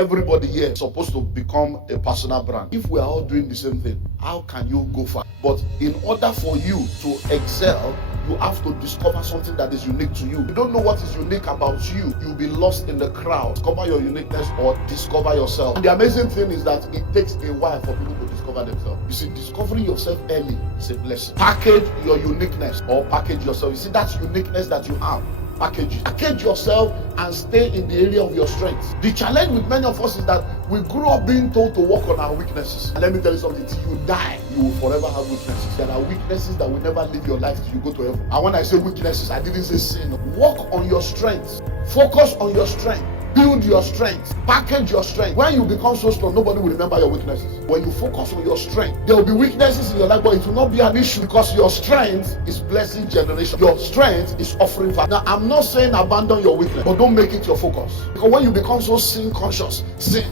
Everybody here is supposed to become a personal brand. If we are all doing the same thing, how can you go far? But in order for you to excel, you have to discover something that is unique to you. You don't know what is unique about you. You'll be lost in the crowd. Discover your uniqueness or discover yourself. And the amazing thing is that it takes a while for people to discover themselves. You see, discovering yourself early is a blessing. Package your uniqueness or package yourself. You see, that uniqueness that you have. Package yourself and stay in the area of your strengths. The challenge with many of us is that we grew up being told to work on our weaknesses. And let me tell you something, till you die, you will forever have weaknesses. There are weaknesses that will never leave your life till you go to heaven. And when I say weaknesses, I didn't say sin. Work on your strengths. Focus on your strength. Build your strength. Package your strength. When you become so strong, nobody will remember your weaknesses. When you focus on your strength, there will be weaknesses in your life, but it will not be an issue because your strength is blessing generation. Your strength is offering value. Now, I'm not saying abandon your weakness, but don't make it your focus. Because when you become so sin conscious, sin,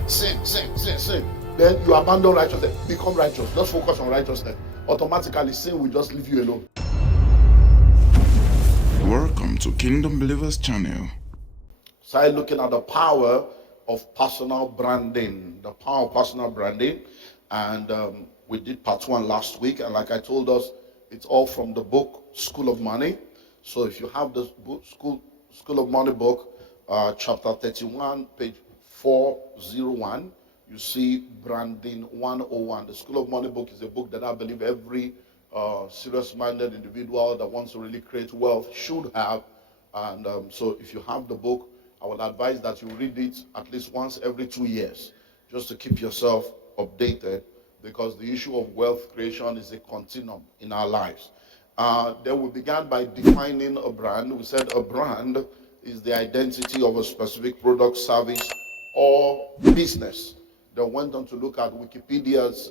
then you abandon righteousness. Become righteous. Just focus on righteousness. Automatically, sin will just leave you alone. Welcome to Kingdom Believers Channel. Started looking at the power of personal branding, the power of personal branding, and we did part 1 last week. And like I told us, it's all from the book School of Money. So if you have this book, School of Money book, chapter 31, page 401, you see Branding 101. The School of Money book is a book that I believe every serious-minded individual that wants to really create wealth should have. And so if you have the book, I would advise that you read it at least once every 2 years, just to keep yourself updated, because the issue of wealth creation is a continuum in our lives. Then we began by defining a brand. We said a brand is the identity of a specific product, service, or business. Then went on to look at Wikipedia's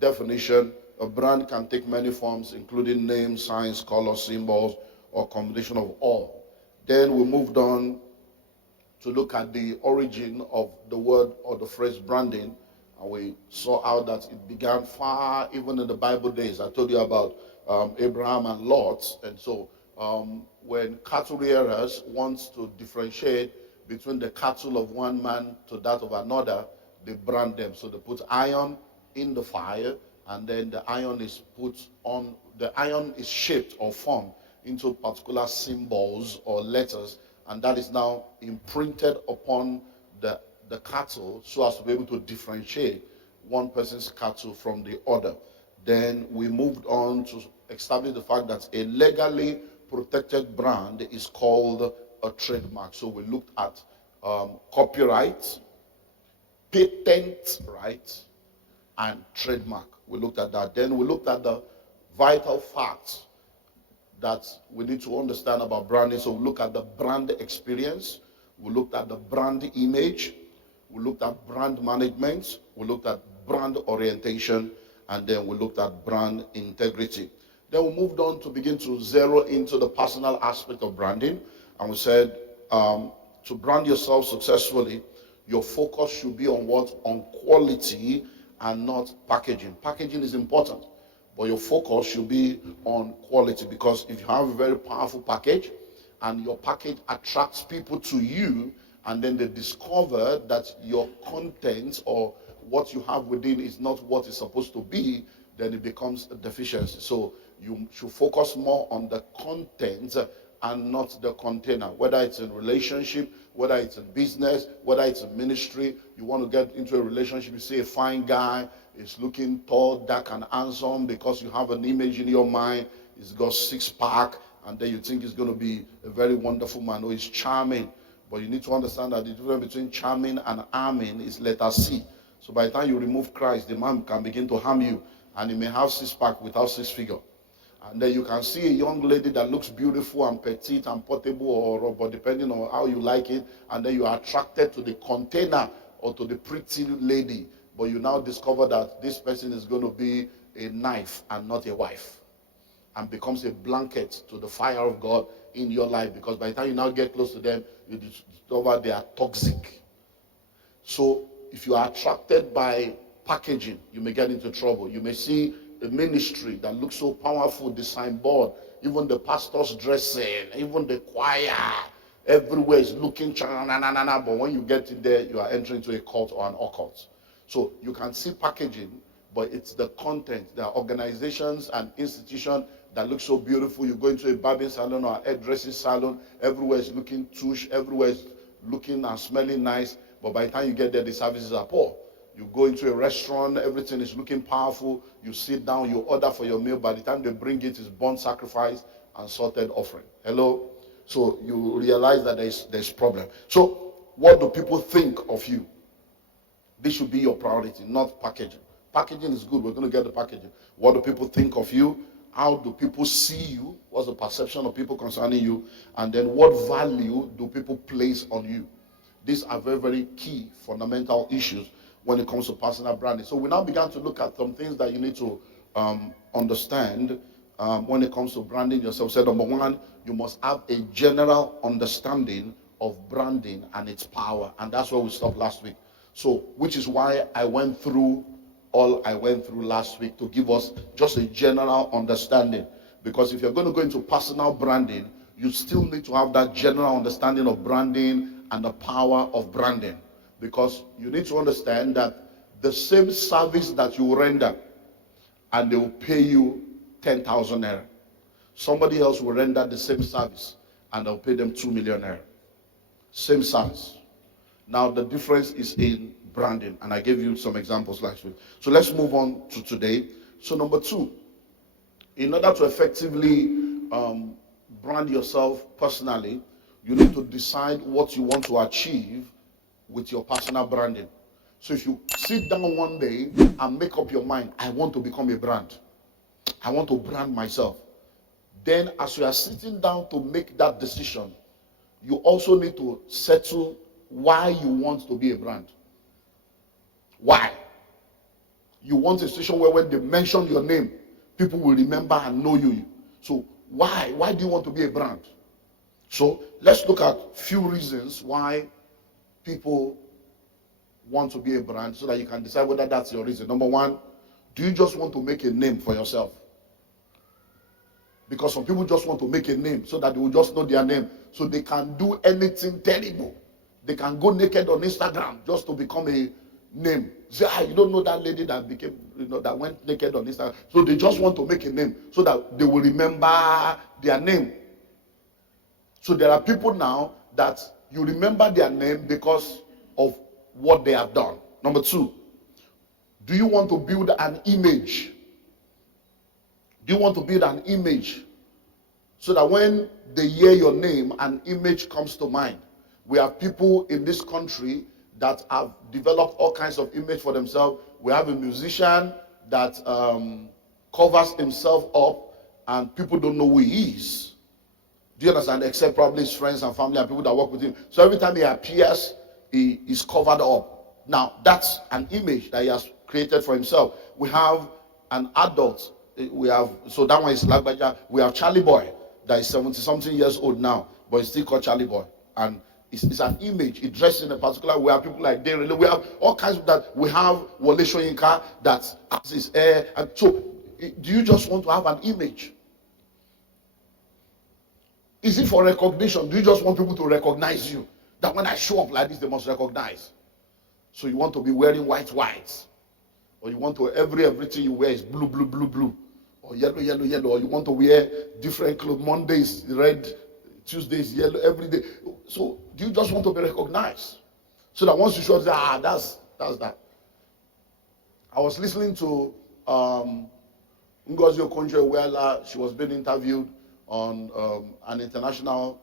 definition. A brand can take many forms, including names, signs, colors, symbols, or combination of all. Then we moved on to look at the origin of the word or the phrase branding, and we saw how that it began far even in the Bible days. I told you about Abraham and Lot, and so when cattle rearers want to differentiate between the cattle of one man to that of another, they brand them. So they put iron in the fire, and then the iron is shaped or formed into particular symbols or letters, and that is now imprinted upon the cattle so as to be able to differentiate one person's cattle from the other. Then we moved on to establish the fact that a legally protected brand is called a trademark. So we looked at copyright, patent right, and trademark. We looked at that. Then we looked at the vital facts that we need to understand about branding. So we look at the brand experience, we looked at the brand image, we looked at brand management, we looked at brand orientation, and then we looked at brand integrity. Then we moved on to begin to zero into the personal aspect of branding, and we said to brand yourself successfully, your focus should be on what? On quality and not packaging. Packaging is important, but your focus should be on quality, because if you have a very powerful package and your package attracts people to you, and then they discover that your content or what you have within is not what it's supposed to be, then it becomes a deficiency. So you should focus more on the content and not the container. Whether it's in relationship, whether it's in business, whether it's in ministry, you want to get into a relationship, you see a fine guy, is looking tall, dark, and handsome because you have an image in your mind. He's got 6-pack, and then you think he's going to be a very wonderful man, or he's charming. But you need to understand that the difference between charming and harming is letter C. So by the time you remove Christ, the man can begin to harm you, and he may have 6-pack without 6-figure. And then you can see a young lady that looks beautiful and petite and portable, or but depending on how you like it, and then you are attracted to the container or to the pretty lady. But you now discover that this person is going to be a knife and not a wife, and becomes a blanket to the fire of God in your life, because by the time you now get close to them, you discover they are toxic. So if you are attracted by packaging, you may get into trouble. You may see a ministry that looks so powerful, the signboard, even the pastor's dressing, even the choir, Everywhere is looking, but when you get in there, you are entering into a cult or an occult. So you can see packaging, but it's the content. There are organizations and institutions that look so beautiful. You go into a barbing salon or a hairdressing salon, everywhere is looking touche, everywhere is looking and smelling nice, but by the time you get there, the services are poor. You go into a restaurant, everything is looking powerful. You sit down, you order for your meal. By the time they bring it, it's burnt sacrifice and salted offering. Hello? So you realize that there's problem. So what do people think of you? This should be your priority, not packaging. Packaging is good. We're going to get the packaging. What do people think of you? How do people see you? What's the perception of people concerning you? And then what value do people place on you? These are very, very key fundamental issues when it comes to personal branding. So we now began to look at some things that you need to understand when it comes to branding yourself. So number one, you must have a general understanding of branding and its power. And that's where we stopped last week. So, which is why I went through all I went through last week to give us just a general understanding. Because if you're going to go into personal branding, you still need to have that general understanding of branding and the power of branding. Because you need to understand that the same service that you render, and they will pay you 10,000 naira. Somebody else will render the same service, and they'll pay them 2 million naira. Same service. Now the difference is in branding, and I gave you some examples last week. So let's move on to today. So number two, in order to effectively brand yourself personally, you need to decide what you want to achieve with your personal branding. So if you sit down one day and make up your mind, I want to become a brand. I want to brand myself. Then as you are sitting down to make that decision, you also need to settle why you want to be a brand. Why? You want a situation where when they mention your name, people will remember and know you. So why? Why do you want to be a brand? So let's look at few reasons why people want to be a brand so that you can decide whether that's your reason. Number one, do you just want to make a name for yourself? Because some people just want to make a name so that they will just know their name. So they can do anything terrible. They can go naked on Instagram just to become a name. Say, you don't know that lady that became, that went naked on Instagram. So they just want to make a name so that they will remember their name. So there are people now that you remember their name because of what they have done. Number two, do you want to build an image? Do you want to build an image so that when they hear your name, an image comes to mind? We have people in this country that have developed all kinds of image for themselves. We have a musician that covers himself up and people don't know who he is. Do you understand? Except probably his friends and family and people that work with him. So every time he appears, he is covered up. Now, that's an image that he has created for himself. We have an adult. So that one is Lagbaja. We have Charlie Boy that is 70-something years old now, but he's still called Charlie Boy. And it's an image. He dresses in a particular way. We have people like Darren. We have all kinds of that. We have Wole Soyinka that has his hair. And so, do you just want to have an image? Is it for recognition? Do you just want people to recognize you? That when I show up like this, they must recognize. So you want to be wearing white, or you want to everything you wear is blue, or yellow, or you want to wear different clothes. Mondays red, Tuesdays yellow, every day. So do you just want to be recognized? So that once you show up, that's that. I was listening to Ngozi Okonjo-Iweala. She was being interviewed on an international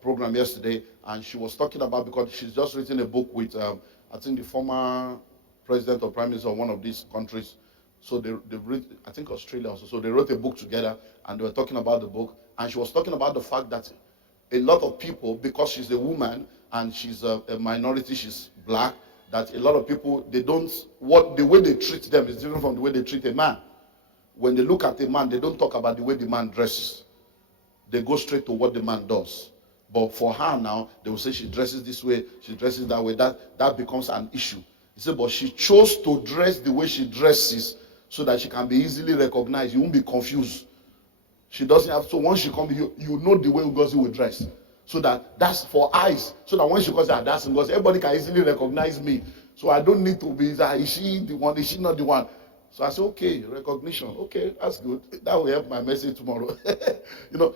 program yesterday, and she was talking about, because she's just written a book with I think the former president or prime minister of one of these countries. So they read, I think Australia also. So they wrote a book together and they were talking about the book. And she was talking about the fact that a lot of people, because she's a woman and she's a minority, she's black, that a lot of people, the way they treat them is different from the way they treat a man. When they look at a man, they don't talk about the way the man dresses. They go straight to what the man does. But for her now, they will say she dresses this way, she dresses that way. That becomes an issue. He said, but she chose to dress the way she dresses so that she can be easily recognized. You won't be confused. She doesn't have to. Once she comes, you know the way Ngozi will dress. So that's for eyes. So that when she goes out, that's because everybody can easily recognize me. So I don't need to be, is she the one? Is she not the one? So I said, okay, recognition. Okay, that's good. That will help my message tomorrow.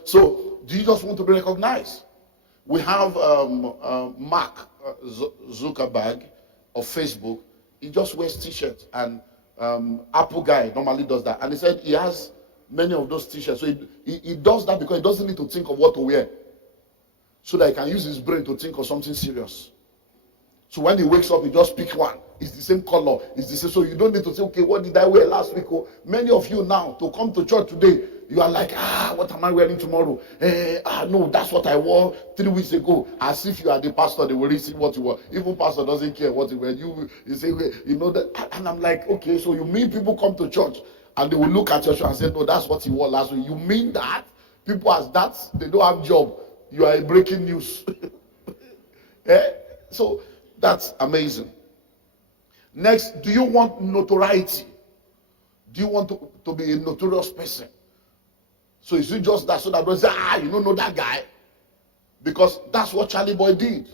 So do you just want to be recognized? We have Mark Zuckerberg of Facebook. He just wears t-shirts, and Apple guy normally does that. And he said he has many of those t-shirts. So he does that because he doesn't need to think of what to wear, so that he can use his brain to think of something serious. So when he wakes up, he just pick one. It's the same color. It's the same. So you don't need to say, okay, what did I wear last week? Oh, many of you now, to come to church today, you are like, what am I wearing tomorrow? No, that's what I wore 3 weeks ago. As if you are the pastor, they will really see what you wore. Even pastor doesn't care what you wear. You say, you know that. And I'm like, okay, so you mean people come to church and they will look at your shirt and say, no, that's what he wore last week. You mean that? People as that, they don't have job. You are breaking news. So that's amazing. Next, do you want notoriety? Do you want to be a notorious person? So is it just that so that they say, you don't know that guy? Because that's what Charlie Boy did.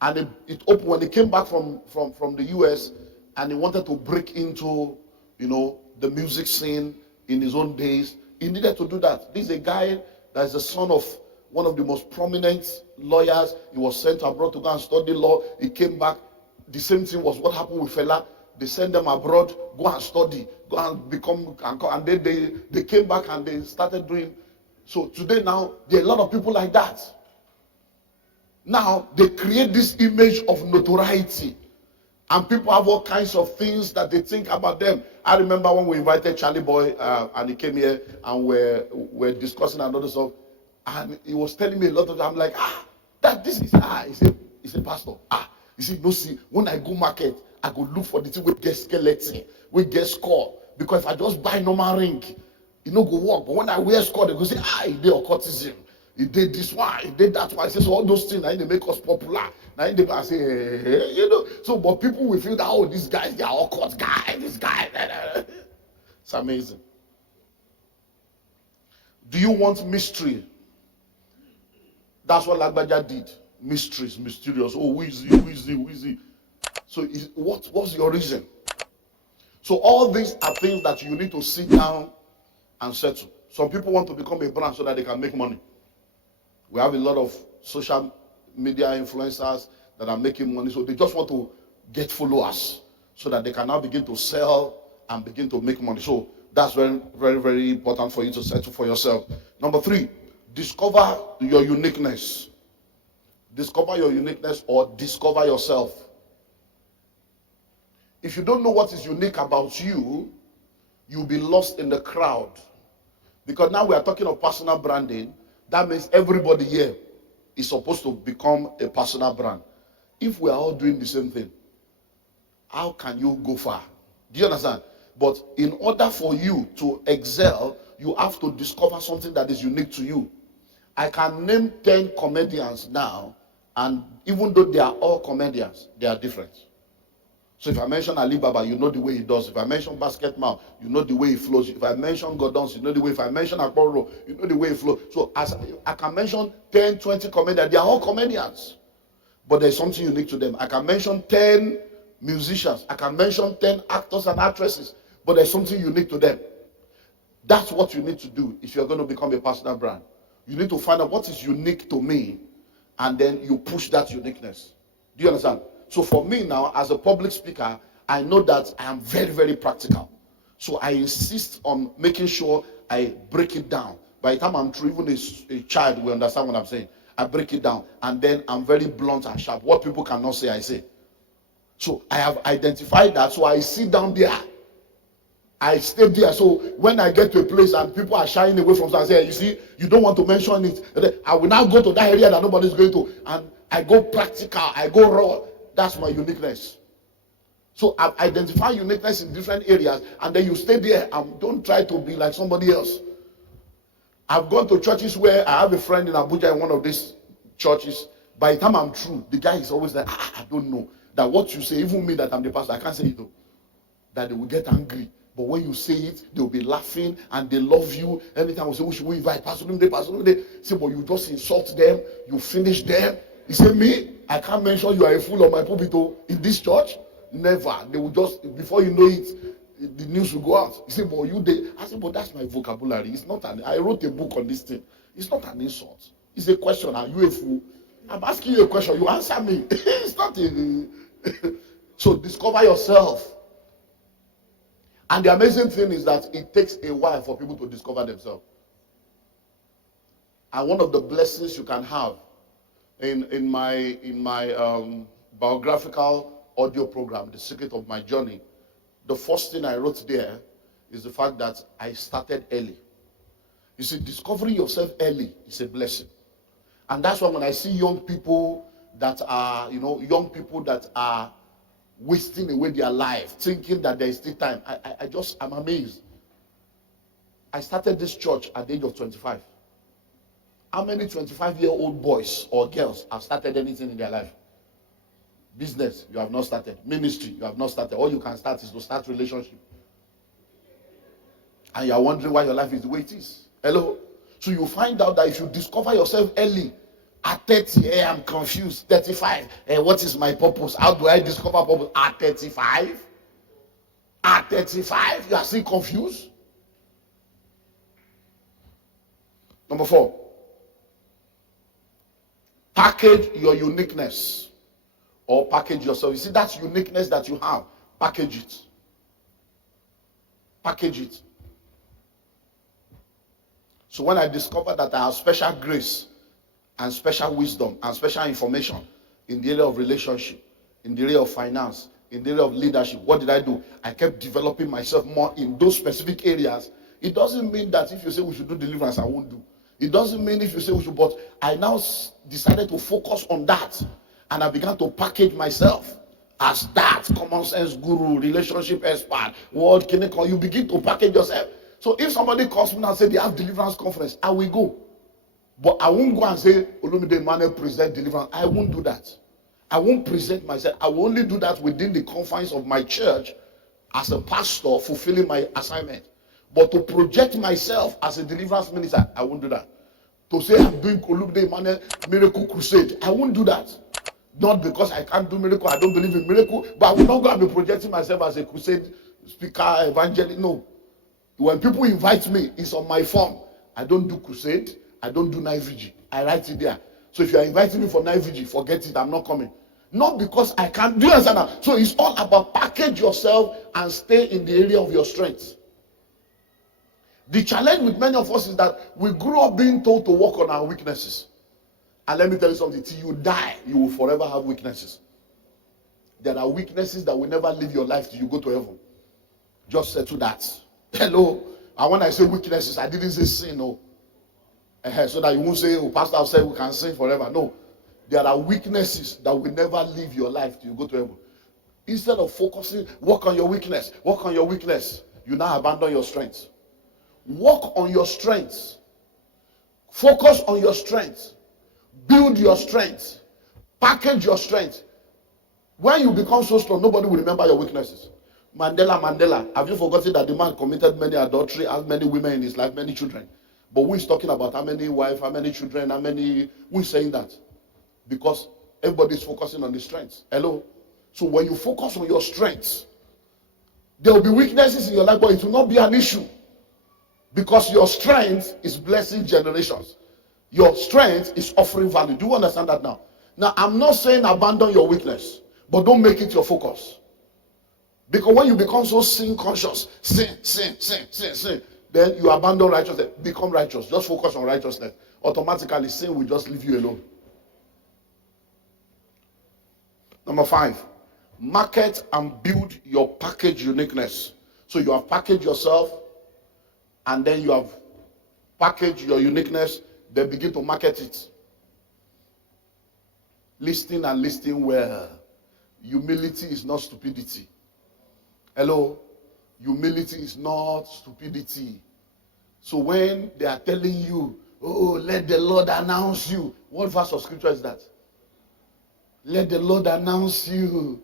And it opened when he came back from the US, and he wanted to break into, the music scene in his own days. He needed to do that. This is a guy that is the son of one of the most prominent lawyers. He was sent abroad to go and study law. He came back. The same thing was what happened with Fela. They sent them abroad, go and study, go and become, and then they came back and they started doing. So today now, there are a lot of people like that. Now, they create this image of notoriety. And people have all kinds of things that they think about them. I remember when we invited Charlie Boy and he came here and we're discussing another stuff. And he was telling me a lot of them. I'm like, this is, he said, Pastor, you see, no, see, when I go market, I go look for the thing we get skeleton, we get score. Because if I just buy normal ring, it no go work. But when I wear score, they go say, he did occultism. He did this one, he did that one. He says, all those things, now they make us popular. Now I say, hey. So, but people will feel that, these guys, they are occult guy, this guy. It's amazing. Do you want mystery? That's what Lagbaja did. Mysteries, mysterious. Who is he? Who is he? Who is he? So what's your reason? So all these are things that you need to sit down and settle. Some people want to become a brand so that they can make money. We have a lot of social media influencers that are making money. So they just want to get followers so that they can now begin to sell and begin to make money. So that's very, very, very important for you to settle for yourself. Number 3, discover your uniqueness. Discover your uniqueness or discover yourself. If you don't know what is unique about you, you'll be lost in the crowd. Because now we are talking of personal branding. That means everybody here is supposed to become a personal brand. If we are all doing the same thing, how can you go far? Do you understand? But in order for you to excel, you have to discover something that is unique to you. I can name 10 comedians now, and even though they are all comedians, they are different. So if I mention Ali Baba, you know the way he does. If I mention Basketman, you know the way he flows. If I mention Gordons, you know the way. If I mention Akboro, you know the way he flows. So as I can mention 10, 20 comedians, they are all comedians. But there's something unique to them. I can mention 10 musicians. I can mention 10 actors and actresses. But there's something unique to them. That's what you need to do if you're going to become a personal brand. You need to find out what is unique to me, and then you push that uniqueness. Do you understand? So for me now, as a public speaker, I know that I am very, very practical. So I insist on making sure I break it down. By the time I'm through, even a child will understand what I'm saying. I break it down, and then I'm very blunt and sharp. What people cannot say, I say. So I have identified that, so I sit down there. I stay there. So when I get to a place and people are shying away from, so I say, you see, you don't want to mention it. I will now go to that area that nobody's going to, and I go practical, I go raw. That's my uniqueness. So I've identified uniqueness in different areas, and then you stay there and don't try to be like somebody else. I've gone to churches where I have a friend in Abuja in one of these churches. By the time I'm through, the guy is always like, I don't know. That what you say, even me that I'm the pastor, I can't say it though. That they will get angry. But when you say it, they'll be laughing and they love you. Anytime we say, we should invite Pastor Olumide, Pastor Olumide. Say, but you just insult them, you finish them. You say, me? I can't mention you are a fool on my pulpit in this church. Never. They will just, before you know it, the news will go out. You say, but you did. I say, but that's my vocabulary. It's not I wrote a book on this thing. It's not an insult. It's a question. Are you a fool? I'm asking you a question. You answer me. It's not a... So discover yourself. And the amazing thing is that it takes a while for people to discover themselves. And one of the blessings you can have in my biographical audio program, The Secret of My Journey, the first thing I wrote there is the fact that I started early. You see, discovering yourself early is a blessing. And that's why when I see young people that are wasting away their life, thinking that there is still time, I'm amazed. I started this church at the age of 25. How many 25-year-old boys or girls have started anything in their life? Business, you have not started. Ministry, you have not started. All you can start is to start relationship. And you are wondering why your life is the way it is. Hello? So you find out that if you discover yourself early, at 30, I'm confused. 35, what is my purpose? How do I discover purpose? At 35? At 35, you are still confused? Number 4, package your uniqueness or package yourself. You see that uniqueness that you have, package it. Package it. So when I discovered that I have special grace and special wisdom and special information in the area of relationship, in the area of finance, in the area of leadership, what did I do? I kept developing myself more in those specific areas. It doesn't mean that if you say we should do deliverance, I won't do. It doesn't mean if you say we should, but I now decided to focus on that. And I began to package myself as that common sense guru, relationship expert, world clinical. You begin to package yourself. So if somebody calls me and say they have deliverance conference, I will go. But I won't go and say, Olumide Emmanuel present deliverance. I won't do that. I won't present myself. I will only do that within the confines of my church as a pastor fulfilling my assignment. But to project myself as a deliverance minister, I won't do that. To say I'm doing Olumide Emmanuel miracle crusade, I won't do that. Not because I can't do miracle, I don't believe in miracle, but I will not go and be projecting myself as a crusade speaker, evangelist. No. When people invite me, it's on my form. I don't do crusade. I don't do night vigil. I write it there. So if you are inviting me for night vigil, forget it. I'm not coming. Not because I can't. Do you understand now? So it's all about package yourself and stay in the area of your strength. The challenge with many of us is that we grew up being told to work on our weaknesses. And let me tell you something. Till you die, you will forever have weaknesses. There are weaknesses that will never leave your life till you go to heaven. Just settle that. Hello. And when I say weaknesses, I didn't say sin, no. So that you won't say, oh, Pastor have said we can sin forever. No. There are weaknesses that will never leave your life till you go to heaven. Instead of focusing, work on your weakness. Work on your weakness. You now abandon your strength. Work on your strengths. Focus on your strengths. Build your strength. Package your strength. When you become so strong, nobody will remember your weaknesses. Mandela. Have you forgotten that the man committed many adultery, has many women in his life, many children? But who is talking about how many wives, how many children, who is saying that? Because everybody is focusing on the strengths. Hello? So when you focus on your strengths, there will be weaknesses in your life, but it will not be an issue. Because your strength is blessing generations. Your strength is offering value. Do you understand that now? Now, I'm not saying abandon your weakness, but don't make it your focus. Because when you become so sin conscious, sin, then you abandon righteousness. Become righteous. Just focus on righteousness. Automatically, sin will just leave you alone. Number 5, market and build your package uniqueness. So you have packaged yourself, and then you have packaged your uniqueness, then begin to market it. Listening and listening well. Humility is not stupidity. Hello? Humility is not stupidity. So when they are telling you, oh, let the Lord announce you. What verse of scripture is that? Let the Lord announce you.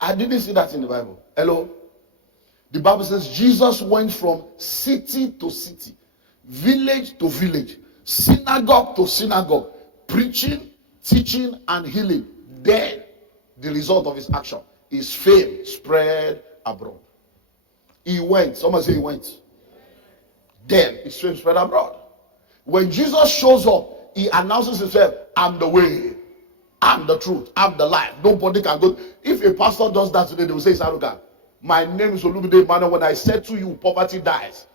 I didn't see that in the Bible. Hello? The Bible says Jesus went from city to city, village to village, synagogue to synagogue, preaching, teaching, and healing. Then, the result of his action, his fame spread abroad. He went. Someone say he went. Then his fame spread abroad. When Jesus shows up, he announces himself, I'm the way, I'm the truth, I'm the life. Nobody can go. If a pastor does that today, they will say it's arrogant. My name is Olumide Emmanuel. When I said to you, poverty dies,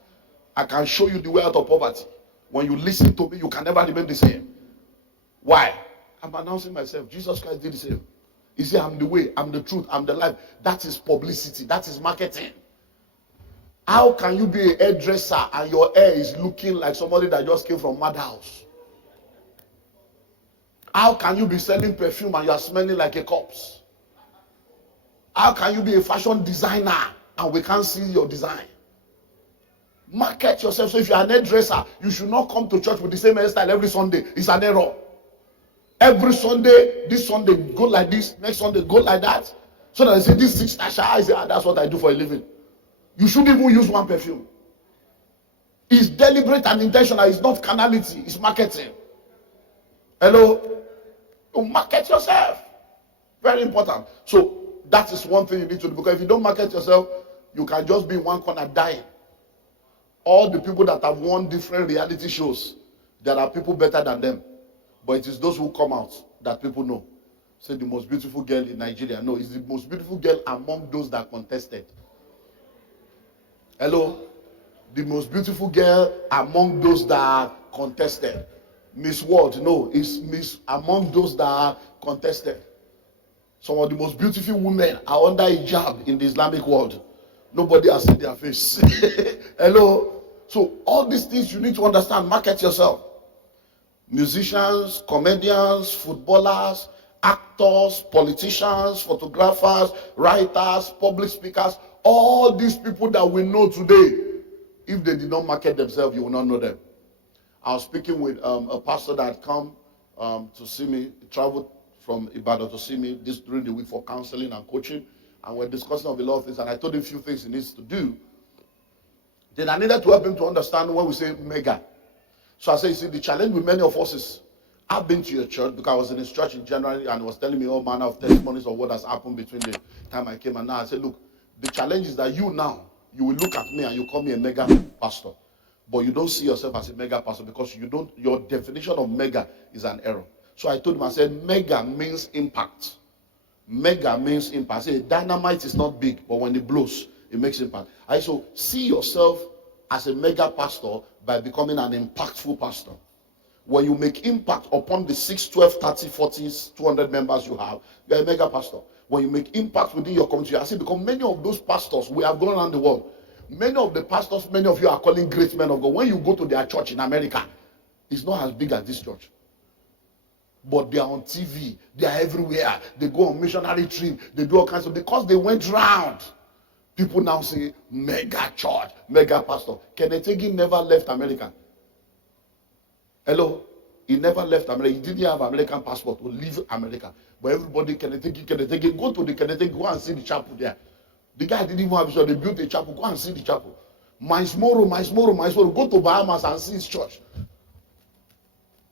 I can show you the way out of poverty. When you listen to me, you can never remain the same. Why? I'm announcing myself. Jesus Christ did the same. He said, I'm the way, I'm the truth, I'm the life. That is publicity. That is marketing. How can you be a hairdresser and your hair is looking like somebody that just came from madhouse? How can you be selling perfume and you are smelling like a corpse? How can you be a fashion designer and we can't see your design? Market yourself. So if you're an hairdresser, you should not come to church with the same hairstyle every Sunday. It's an error. Every Sunday, this Sunday go like this, next Sunday go like that. So that I say, this is Tasha. I say, that's what I do for a living. You shouldn't even use one perfume. It's deliberate and intentional. It's not carnality. It's marketing. Hello? You market yourself. Very important. So that is one thing you need to do. Because if you don't market yourself, you can just be in one corner dying. All the people that have won different reality shows, there are people better than them. But it is those who come out that people know. Say the most beautiful girl in Nigeria. No, it's the most beautiful girl among those that contested. Hello? The most beautiful girl among those that contested. Miss World, no, it's Miss among those that contested. Some of the most beautiful women are under hijab in the Islamic world. Nobody has seen their face. Hello? So all these things you need to understand. Market yourself. Musicians, comedians, footballers, actors, politicians, photographers, writers, public speakers, all these people that we know today, if they did not market themselves, you will not know them. I was speaking with a pastor that had come to see me. He traveled from Ibadan to see me during the week for counseling and coaching. And we're discussing of a lot of things. And I told him a few things he needs to do. Then I needed to help him to understand when we say mega. So I said, you see, the challenge with many of us is, I've been to your church because I was in his church in January and he was telling me all manner of testimonies of what has happened between the time I came and now. I said, look, the challenge is that you will look at me and you call me a mega pastor. But you don't see yourself as a mega pastor because your definition of mega is an error. So I told him, I said, mega means impact. Mega means impact. I said, dynamite is not big, but when it blows, it makes impact. I said, so see yourself as a mega pastor by becoming an impactful pastor. When you make impact upon the 6, 12, 30, 40, 200 members you have, you're a mega pastor. When you make impact within your community, I see because many of those pastors, we have gone around the world. Many of the pastors, many of you are calling great men of God. When you go to their church in America, it's not as big as this church. But they are on TV, they are everywhere. They go on missionary trip, they do all kinds of, because they went round. People now say, mega church, mega pastor. Kenneth Hagin never left America. Hello? He never left America. He didn't have American passport to leave America. But everybody, Kenneth Hagin, go to the Kenneth Hagin, go and see the chapel there. The guy didn't even have, so they built a chapel. Go and see the chapel. Miles Moro. Go to Bahamas and see his church.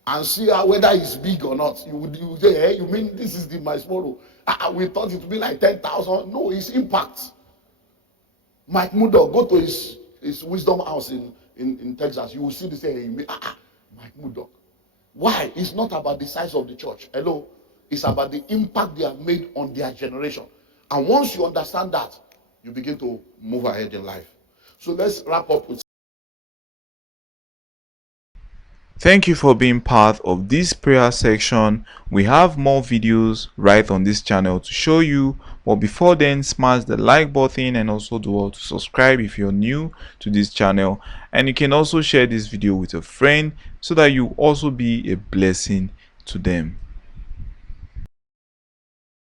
And see whether it's big or not. You would say, hey, you mean this is the Miles Moro? We thought it would be like 10,000. No, it's impact. Mike Murdoch, go to his wisdom house in Texas. You will see this. Hey, Mike Murdoch. Why? It's not about the size of the church. Hello? It's about the impact they have made on their generation. And once you understand that, you begin to move ahead in life. So let's wrap up with. Thank you for being part of this prayer section. We have more videos right on this channel to show you, but before then, smash the like button and also do to subscribe if you're new to this channel. And you can also share this video with a friend so that you also be a blessing to them.